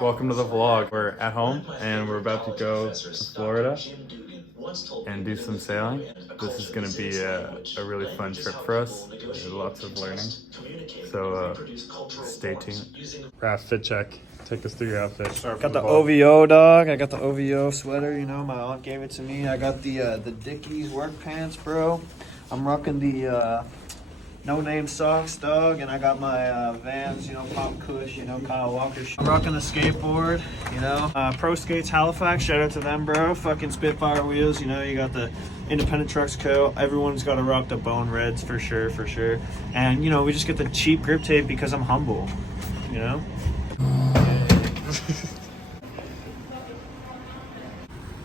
Welcome to the vlog. We're at home and we're about to go to Florida and do some sailing. This is going to be a really fun trip for us. Lots of learning. So stay tuned. Raph, fit check. Take us through your outfit. Got the OVO dog. I got the OVO sweater. You know, my aunt gave it to me. I got the Dickies work pants, bro. I'm rocking the No Name socks, dog, and I got my Vans, you know, Pop Kush, you know, Kyle Walker. I'm rocking the skateboard, you know. Pro Skates Halifax, shout out to them, bro. Fucking Spitfire wheels, you know. You got the Independent Trucks Co. Everyone's got to rock the Bone Reds for sure, for sure. And you know, we just get the cheap grip tape because I'm humble, you know.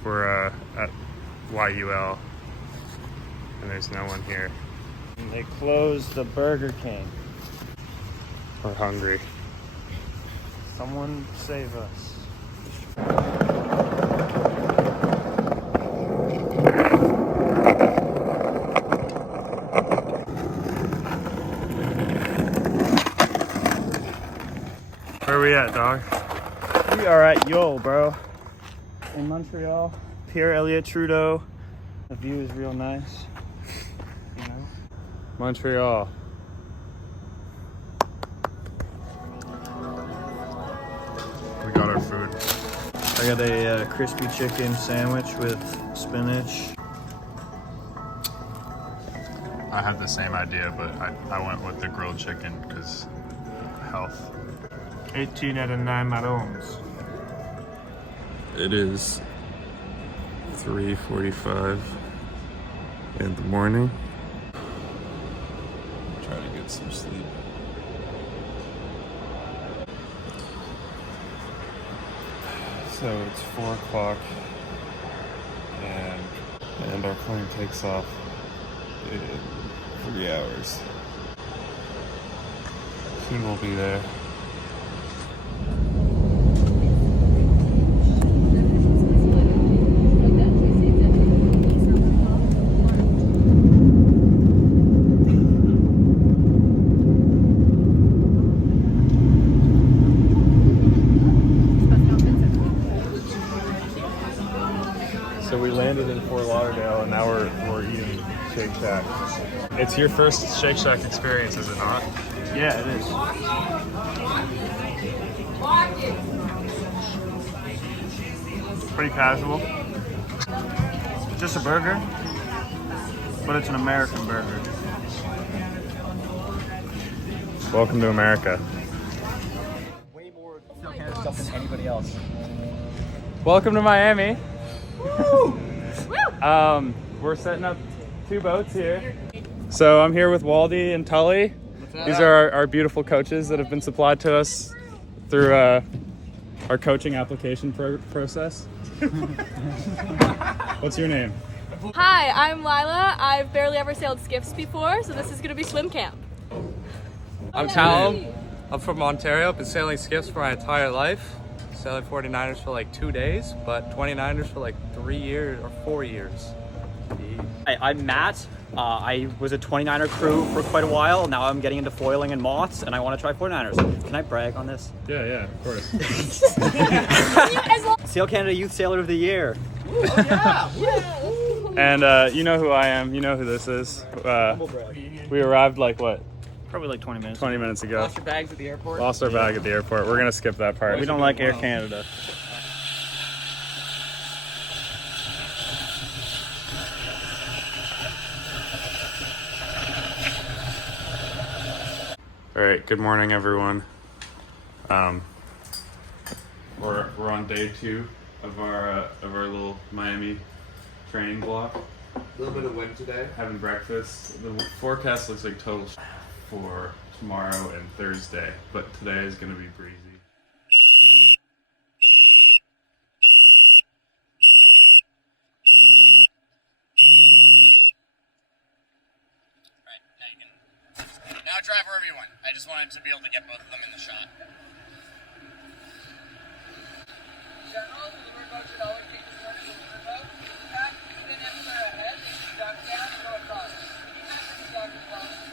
We're at YUL and there's no one here. And they closed the Burger King. We're hungry. Someone save us. Where are we at, dog? We are at Yule, bro. In Montreal. Pierre Elliott Trudeau. The view is real nice. You know? Montreal. We got our food. I got a crispy chicken sandwich with spinach. I had the same idea, but I went with the grilled chicken because health. 18 out of 9 maroons. It is 3:45 in the morning. Trying to get some sleep. So it's 4 o'clock and our plane takes off in 3 hours. Soon we'll be there. So we landed in Fort Lauderdale and now we're eating Shake Shack. It's your first Shake Shack experience, is it not? Yeah, it is. Pretty casual. It's just a burger, but it's an American burger. Welcome to America. Way more Phil Canada stuff than anybody else. Welcome to Miami. We're setting up 2 boats here. So I'm here with Waldy and Tully. These are our beautiful coaches that have been supplied to us through our coaching application process. What's your name? Hi, I'm Lila. I've barely ever sailed skiffs before, so this is going to be swim camp. I'm Callum. I'm from Ontario. I've been sailing skiffs for my entire life. Sailing 49ers for like 2 days, but 29ers for like 3 years or 4 years. Hi, I'm Matt. I was a 29er crew for quite a while. Now I'm getting into foiling and moths, and I want to try 49ers. Can I brag on this? Yeah, of course. Sail Canada Youth Sailor of the Year. And you know who I am. You know who this is. Humble brag. We arrived like what? Probably like 20 minutes. 20 minutes ago. Lost your bags at the airport? Lost our bag at the airport. We're gonna skip that part. We don't like Air Canada. All right. Good morning, everyone. We're on day 2 of our little Miami training block. A little bit of wind today. Having breakfast. The forecast looks like total for tomorrow and Thursday, but today is gonna be breezy. Now drive wherever you want. I just wanted to be able to get both of them in the shot. General, the lure boat should always keep the stern of the lure boat. Pack between an inch or ahead, they should duck down and go across. Anytime there's a duck across.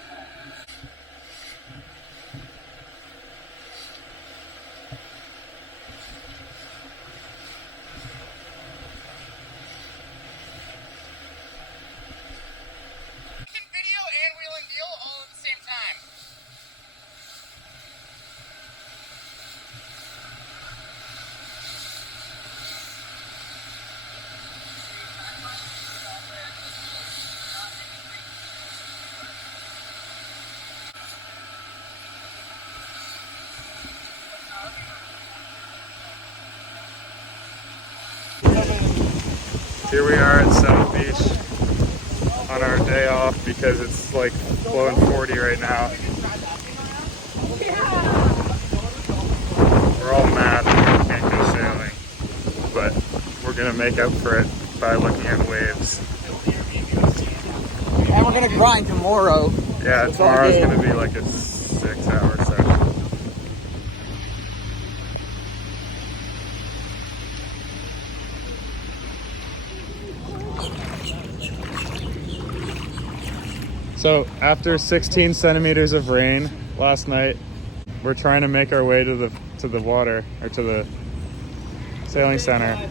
Here we are at South Beach on our day off because it's like blowing 40 right now. We're all mad that we can't go sailing, but we're gonna make up for it by looking at waves. And we're gonna grind tomorrow. Yeah, tomorrow's gonna be like a 6-hour session. So after 16 centimeters of rain last night, we're trying to make our way to the water, or to the sailing center.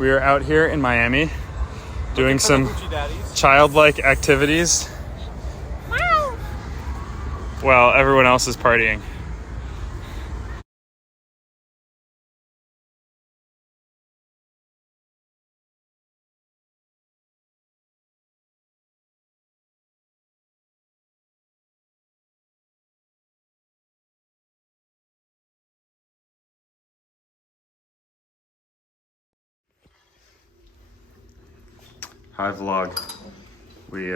We are out here in Miami doing some childlike activities. While everyone else is partying. Hi vlog. We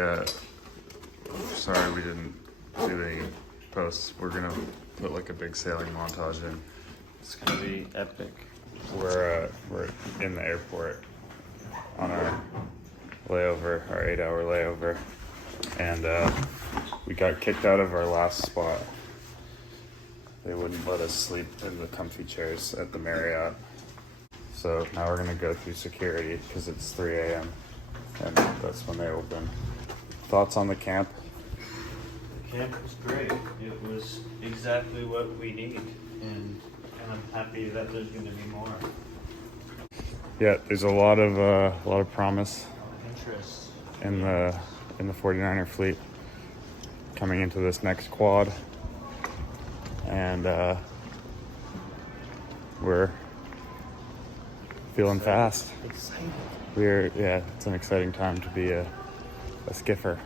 sorry we didn't do any posts. We're gonna put like a big sailing montage in. It's gonna be epic. We're in the airport on our layover, our 8-hour layover, and we got kicked out of our last spot. They wouldn't let us sleep in the comfy chairs at the Marriott. So now we're gonna go through security because it's 3 a.m. and that's when they open. Thoughts on the camp? The camp was great. It was exactly what we need, and I'm happy that there's going to be more. Yeah, there's a lot of promise Interest in the 49er fleet coming into this next quad, and we're feeling fast. Exciting. It's an exciting time to be a skipper.